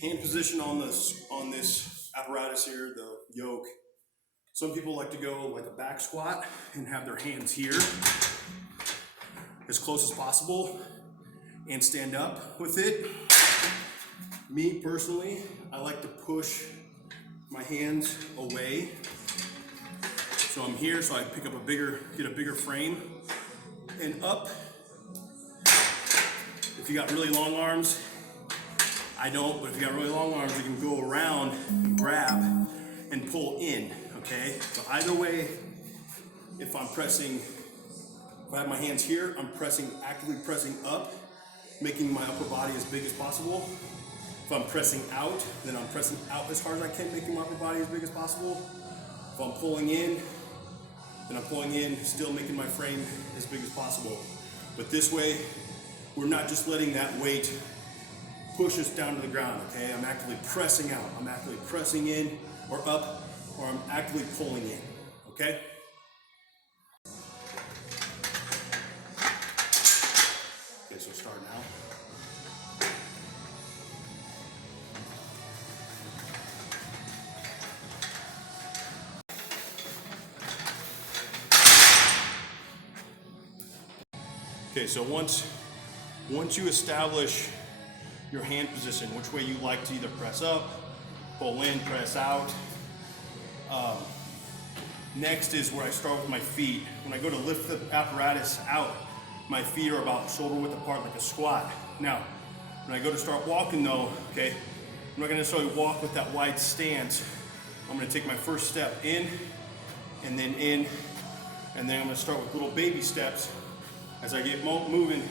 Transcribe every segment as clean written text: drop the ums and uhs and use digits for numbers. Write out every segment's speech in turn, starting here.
Hand position on this apparatus here, the yoke. Some people like to go like a back squat and have their hands here as close as possible and stand up with it. Me personally, I like to push my hands away. So I'm here, so I pick up get a bigger frame and up. If you got really long arms, I don't, but if you got really long arms, you can go around and grab and pull in, okay? So either way, if I have my hands here, I'm actively pressing up, making my upper body as big as possible. If I'm pressing out, then I'm pressing out as hard as I can, making my upper body as big as possible. If I'm pulling in, then I'm pulling in, still making my frame as big as possible. But this way, we're not just letting that weight push us down to the ground, okay? I'm actively pressing out. I'm actively pressing in or up, or I'm actively pulling in, okay? Okay, so start now. Okay, so once you establish your hand position, which way you like to either press up, pull in, press out. Next is where I start with my feet. When I go to lift the apparatus out, my feet are about shoulder width apart like a squat. Now, when I go to start walking though, okay, I'm not gonna necessarily walk with that wide stance. I'm gonna take my first step in, and then I'm gonna start with little baby steps. As I get moving,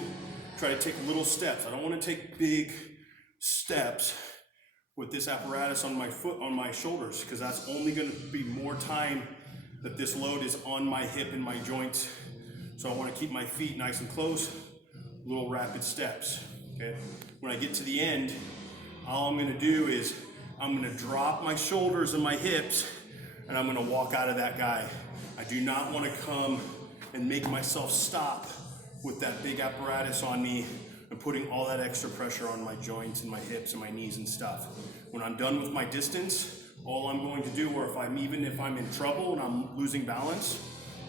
try to take little steps. I don't want to take big steps with this apparatus on my shoulders, because that's only going to be more time that this load is on my hip and my joints. So I want to keep my feet nice and close, little rapid steps, okay? When I get to the end, all I'm going to do is I'm going to drop my shoulders and my hips, and I'm going to walk out of that guy. I do not want to come and make myself stop with that big apparatus on me and putting all that extra pressure on my joints and my hips and my knees and stuff. When I'm done with my distance, all I'm going to do, or even if I'm in trouble and I'm losing balance,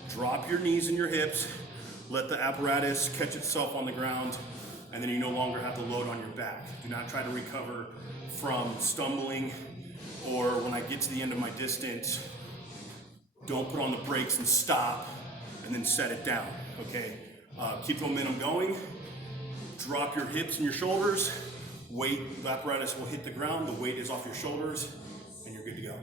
drop your knees and your hips, let the apparatus catch itself on the ground, and then you no longer have the load on your back. Do not try to recover from stumbling, or when I get to the end of my distance, don't put on the brakes and stop and then set it down, okay? Keep the momentum going, drop your hips and your shoulders, weight, the apparatus will hit the ground, the weight is off your shoulders, and you're good to go.